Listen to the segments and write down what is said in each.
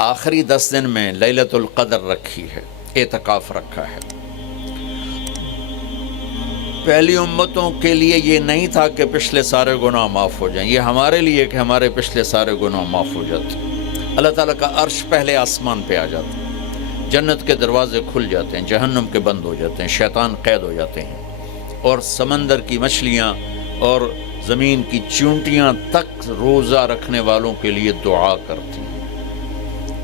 آخری 10 دن میں لیلۃ القدر رکھی ہے، اعتکاف رکھا ہے۔ پہلی امتوں کے لیے یہ نہیں تھا کہ پچھلے سارے گناہ معاف ہو جائیں، یہ ہمارے لیے کہ ہمارے پچھلے سارے گناہ معاف ہو جاتے۔ اللہ تعالیٰ کا عرش پہلے آسمان پہ آ جاتا ہے، جنت کے دروازے کھل جاتے ہیں، جہنم کے بند ہو جاتے ہیں، شیطان قید ہو جاتے ہیں، اور سمندر کی مچھلیاں اور زمین کی چونٹیاں تک روزہ رکھنے والوں کے لیے دعا کرتی ہیں،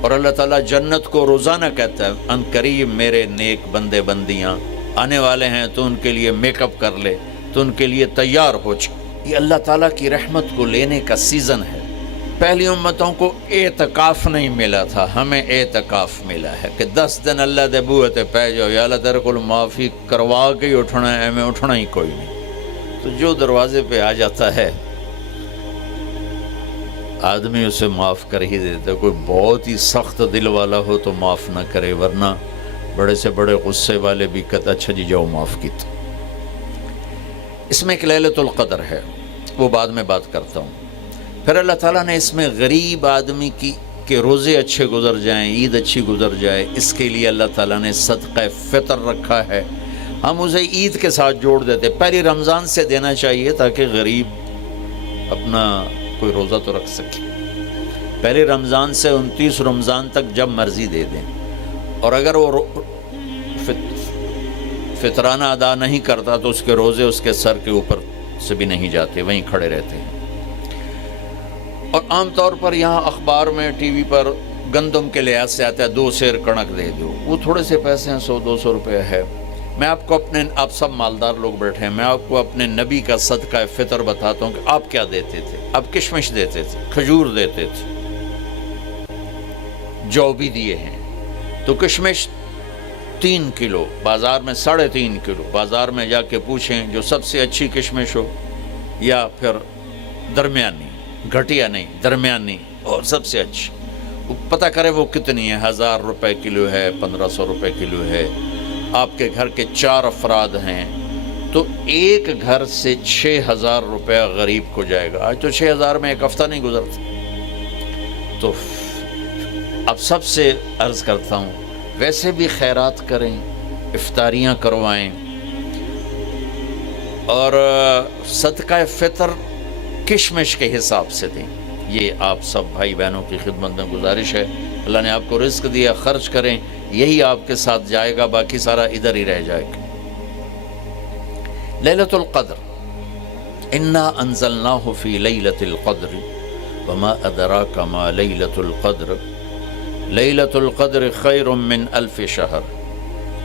اور اللہ تعالیٰ جنت کو روزانہ کہتا ہے ان قریب میرے نیک بندے بندیاں آنے والے ہیں، تو ان کے لیے میک اپ کر لے، تو ان کے لیے تیار ہو جائے۔ یہ اللہ تعالیٰ کی رحمت کو لینے کا سیزن ہے۔ پہلی امتوں کو اعتکاف نہیں ملا تھا، ہمیں اعتکاف ملا ہے کہ 10 دن اللہ دے بوئے تے پہ جاؤ، یا اللہ تیرے کو معافی کروا کے ہی اٹھنا ہے، میں اٹھنا ہی کوئی نہیں۔ تو جو دروازے پہ آ جاتا ہے آدمی اسے معاف کر ہی دیتا، کوئی بہت ہی سخت دل والا ہو تو معاف نہ کرے، ورنہ بڑے سے بڑے غصے والے بھی کہتا اچھا جی جاؤ معاف کیتا۔ اس میں ایک لیلۃ القدر ہے، وہ بعد میں بات کرتا ہوں۔ پھر اللہ تعالیٰ نے اس میں غریب آدمی کی کہ روزے اچھے گزر جائیں، عید اچھی گزر جائے، اس کے لیے اللہ تعالیٰ نے صدقہ فطر رکھا ہے۔ ہم اسے عید کے ساتھ جوڑ دیتے، پہلی رمضان سے دینا چاہیے تاکہ غریب اپنا کوئی روزہ تو رکھ سکے۔ پہلی رمضان سے 29 رمضان تک جب مرضی دے دیں، اور اگر وہ فطرانہ ادا نہیں کرتا تو اس کے روزے اس کے سر کے اوپر سے بھی نہیں جاتے، وہیں کھڑے رہتے ہیں۔ اور عام طور پر یہاں اخبار میں ٹی وی پر گندم کے لحاظ سے آتا ہے 2 سیر کڑک دے دو، وہ تھوڑے سے پیسے ہیں، 100-200 روپے ہے۔ میں آپ کو آپ سب مالدار لوگ بیٹھے ہیں، میں آپ کو اپنے نبی کا صدقہ فطر بتاتا ہوں کہ آپ کیا دیتے تھے۔ آپ کشمش دیتے تھے، کھجور دیتے تھے، جو بھی دیے ہیں۔ تو کشمش 3 کلو، بازار میں 3.5 کلو، بازار میں جا کے پوچھیں جو سب سے اچھی کشمش ہو، یا پھر درمیانی، گھٹیا نہیں درمیانی اور سب سے اچھی، وہ پتہ کرے وہ کتنی ہے، 1000 روپے کلو ہے، 1500 روپے کلو ہے۔ آپ کے گھر کے 4 افراد ہیں تو ایک گھر سے 6000 روپے غریب کو جائے گا۔ آج تو 6000 میں ایک ہفتہ نہیں گزرتا۔ تو اب سب سے عرض کرتا ہوں، ویسے بھی خیرات کریں، افطاریاں کروائیں، اور صدقہ فطر کشمش کے حساب سے دیں۔ یہ آپ سب بھائی بہنوں کی خدمت میں گزارش ہے۔ اللہ نے آپ کو رزق دیا، خرچ کریں، یہی آپ کے ساتھ جائے گا، باقی سارا ادھر ہی رہ جائے گا۔ لیلۃ القدر، انا انزلناہ فی لیلۃ القدر وما ادراک ما لیلۃ القدر لیلۃ القدر خیر من 1000 شہر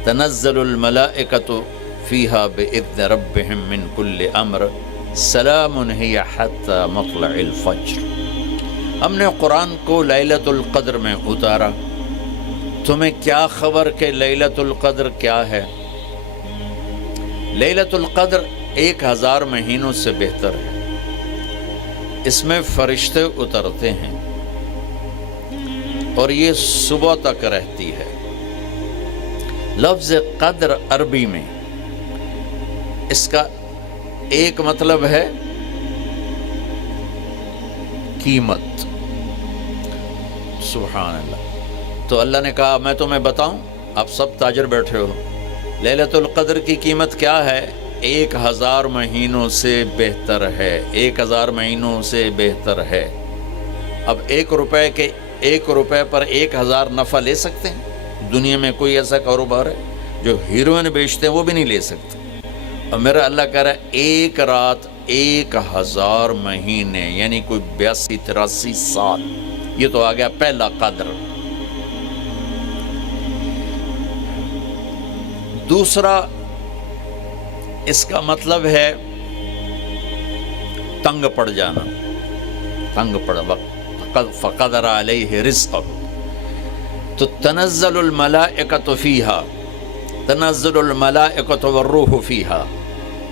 تنزل الملائکۃ فیہا بإذن ربہم من کل امر سلام ہی حتی مطلع الفجر۔ ہم نے قرآن کو لیلۃ القدر میں اتارا، تمہیں کیا خبر کہ لیلۃ القدر کیا ہے؟ لیلۃ القدر 1000 مہینوں سے بہتر ہے۔ اس میں فرشتے اترتے ہیں اور یہ صبح تک رہتی ہے۔ لفظ قدر عربی میں اس کا ایک مطلب ہے قیمت۔ سبحان اللہ۔ تو اللہ نے کہا میں تمہیں بتاؤں، آپ سب تاجر بیٹھے ہو، لیلۃ القدر کی قیمت کیا ہے؟ 1000 مہینوں سے بہتر ہے، 1000 مہینوں سے بہتر ہے۔ اب 1 روپے پر 1000 نفع لے سکتے ہیں؟ دنیا میں کوئی ایسا کاروبار ہے؟ جو ہیروئن بیچتے ہیں وہ بھی نہیں لے سکتے۔ اور میرا اللہ کہہ رہا ہے 1 رات 1000 مہینے، یعنی کوئی 82-83 سال۔ یہ تو آ گیا پہلا قدر۔ دوسرا اس کا مطلب ہے تنگ پڑ جانا، تنگ پڑ وقت فقدر علیہ رزقہ۔ تو تنزل الملائکۃ فیہا، تنزل الملائکۃ والروح فیہا،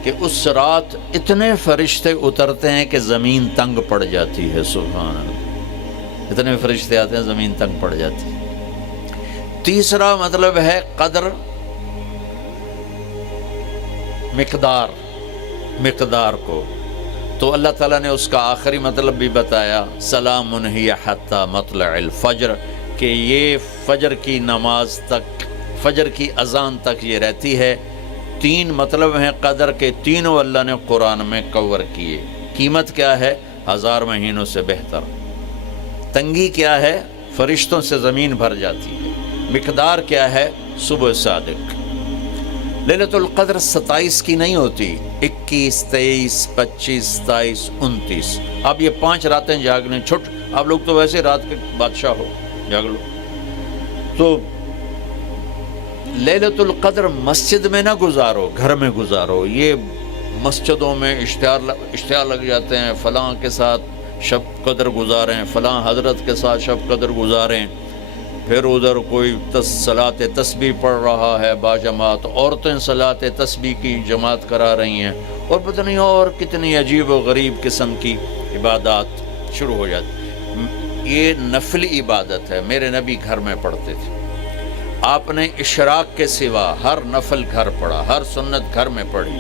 کہ اس رات اتنے فرشتے اترتے ہیں کہ زمین تنگ پڑ جاتی ہے۔ سبحان اللہ، اتنے فرشتے آتے ہیں زمین تنگ پڑ جاتی ہے۔ تیسرا مطلب ہے قدر، مقدار کو، تو اللہ تعالیٰ نے اس کا آخری مطلب بھی بتایا، سلام ہی حتی مطلع الفجر، کہ یہ فجر کی نماز تک، فجر کی اذان تک یہ رہتی ہے۔ 3 مطلب ہیں قدر کے، تینوں اللہ نے قرآن میں کور کیے۔ قیمت کیا ہے؟ 1000 مہینوں سے بہتر۔ تنگی کیا ہے؟ فرشتوں سے زمین بھر جاتی ہے۔ مقدار کیا ہے؟ صبح صادق۔ لیلۃ القدر 27 کی نہیں ہوتی، 21، 23، 25، 27، 29۔ اب یہ 5 راتیں جاگنے چھٹ، آپ لوگ تو ویسے رات کے بادشاہ ہو، جاگ لو۔ تو لیلۃ القدر مسجد میں نہ گزارو، گھر میں گزارو۔ یہ مسجدوں میں اشتہار لگ جاتے ہیں، فلاں کے ساتھ شب قدر گزاریں، فلاں حضرت کے ساتھ شب قدر گزاریں، پھر ادھر کوئی صلاۃ تسبیح پڑھ رہا ہے باجماعت، عورتیں صلاۃ تسبیح کی جماعت کرا رہی ہیں، اور پتہ نہیں اور کتنی عجیب و غریب قسم کی عبادات شروع ہو جاتی۔ یہ نفلی عبادت ہے، میرے نبی گھر میں پڑھتے تھے۔ آپ نے اشراق کے سوا ہر نفل گھر پڑھا، ہر سنت گھر میں پڑھی،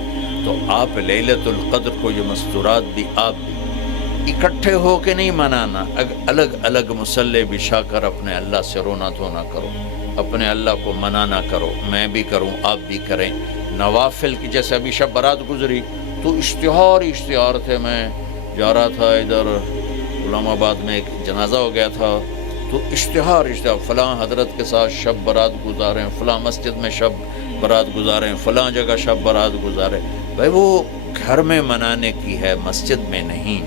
تو آپ لیلۃ القدر کو یہ مستورات بھی آپ بھی اکٹھے ہو کے نہیں منانا، الگ الگ مصلی بچھا کر اپنے اللہ سے رونا دھونا کرو، اپنے اللہ کو منانا کرو، میں بھی کروں، آپ بھی کریں۔ نوافل کی جیسے ابھی شب برات گزری تو اشتہار تھے، میں جا رہا تھا ادھر غلام آباد میں، ایک جنازہ ہو گیا تھا، تو اشتہار فلاں حضرت کے ساتھ شب برات گزاریں، فلاں مسجد میں شب برات گزاریں، فلاں جگہ شب برات گزاریں۔ بھائی وہ گھر میں منانے کی ہے، مسجد میں نہیں۔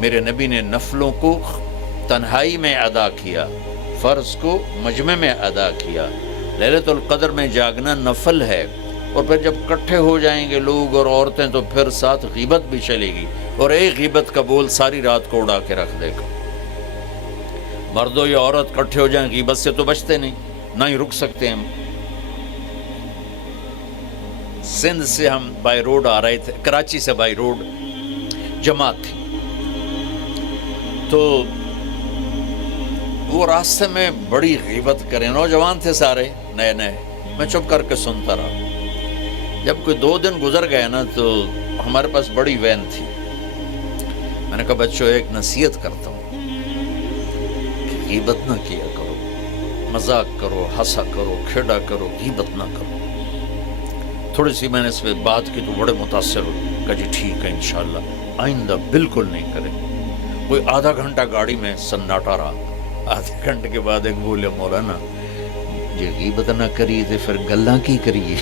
میرے نبی نے نفلوں کو تنہائی میں ادا کیا، فرض کو مجمع میں ادا کیا۔ لیلۃ القدر میں جاگنا نفل ہے، اور پھر جب کٹھے ہو جائیں گے لوگ اور عورتیں تو پھر ساتھ غیبت بھی چلے گی، اور ایک غیبت کا بول ساری رات کو اڑا کے رکھ دے گا۔ مردوں یا عورت کٹھے ہو جائیں، غیبت سے تو بچتے نہیں، نہ ہی رک سکتے ہم۔ سندھ سے ہم بائی روڈ آ رہے تھے، کراچی سے بائی روڈ جماعت تھی، تو وہ راستے میں بڑی غیبت کریں، نوجوان تھے سارے نئے نئے، میں چپ کر کے سنتا رہا۔ جب کوئی 2 دن گزر گئے نا تو ہمارے پاس بڑی وین تھی، میں نے کہا بچوں ایک نصیحت کرتا ہوں کہ غیبت نہ کیا کرو، مذاق کرو، ہنسا کرو، کھیڑا کرو، غیبت نہ کرو۔ تھوڑی سی میں نے اس پہ بات کی تو بڑے متاثر ہوئے، کہا جی ٹھیک ہے انشاءاللہ آئندہ بالکل نہیں کریں۔ کوئی آدھا گھنٹہ گاڑی میں سناٹا رہا، آدھے گھنٹے کے بعد ایک بولے مولانا جی غیبت نہ کری تو پھر گلاں کی کریے۔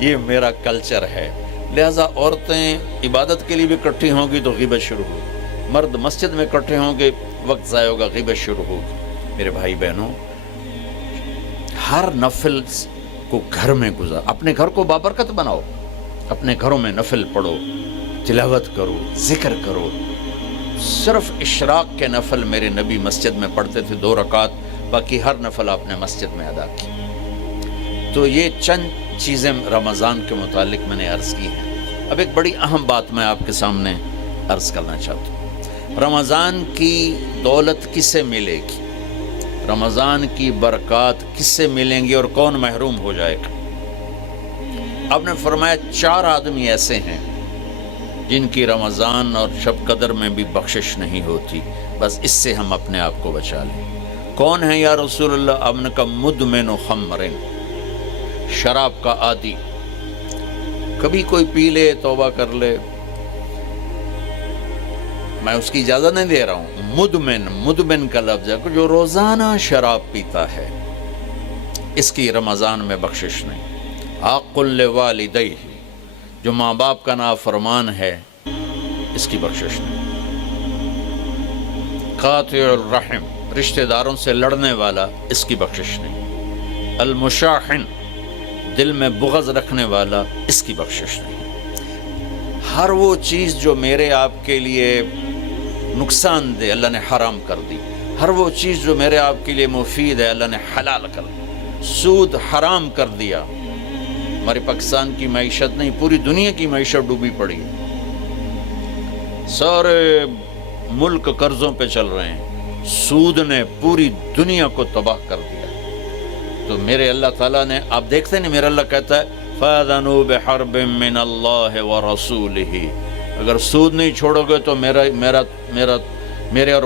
یہ میرا کلچر ہے، لہٰذا عورتیں عبادت کے لیے بھی اکٹھی ہوں گی تو غیبت شروع ہوگی، مرد مسجد میں اکٹھے ہوں گے وقت ضائع ہوگا، غیبت شروع ہوگی۔ میرے بھائی بہنوں، ہر نفل کو گھر میں گزار، اپنے گھر کو بابرکت بناؤ، اپنے گھروں میں نفل پڑھو، تلاوت کرو، ذکر کرو۔ صرف اشراق کے نفل میرے نبی مسجد میں پڑھتے تھے 2 رکعت، باقی ہر نفل آپ نے مسجد میں ادا کی۔ تو یہ چند چیزیں رمضان کے متعلق میں نے عرض کی ہیں۔ اب ایک بڑی اہم بات میں آپ کے سامنے عرض کرنا چاہتا ہوں۔ رمضان کی دولت کس سے ملے گی؟ رمضان کی برکات کس سے ملیں گی اور کون محروم ہو جائے گا؟ آپ نے فرمایا 4 آدمی ایسے ہیں جن کی رمضان اور شب قدر میں بھی بخشش نہیں ہوتی، بس اس سے ہم اپنے آپ کو بچا لیں۔ کون ہے یا رسول اللہ؟ آپ نے کہا مدمن خمر، شراب کا عادی، کبھی کوئی پی لے توبہ کر لے، میں اس کی اجازت نہیں دے رہا ہوں۔ مدمن کا لفظ ہے جو روزانہ شراب پیتا ہے، اس کی رمضان میں بخشش نہیں۔ عاق لوالدیہ، جو ماں باپ کا نافرمان ہے، اس کی بخشش نہیں۔ قاطع الرحم، رشتہ داروں سے لڑنے والا، اس کی بخشش نہیں۔ المشاحن، دل میں بغض رکھنے والا، اس کی بخشش نہیں۔ ہر وہ چیز جو میرے آپ کے لیے نقصان دہ اللہ نے حرام کر دی، ہر وہ چیز جو میرے آپ کے لیے مفید ہے اللہ نے حلال کر دی۔ سود حرام کر دیا۔ ہماری پاکستان کی معیشت نہیں، پوری دنیا کی معیشت ڈوبی پڑی، سارے ملک قرضوں پہ چل رہے ہیں، سود نے پوری دنیا کو تباہ کر دیا۔ تو میرے اللہ تعالیٰ نے، آپ دیکھتے نہیں، میرا اللہ کہتا ہے فَأَذَنُوا بِحَرْبٍ مِّنَ اللَّهِ وَرَسُولِهِ، اگر سود نہیں چھوڑو گے تو میرے اور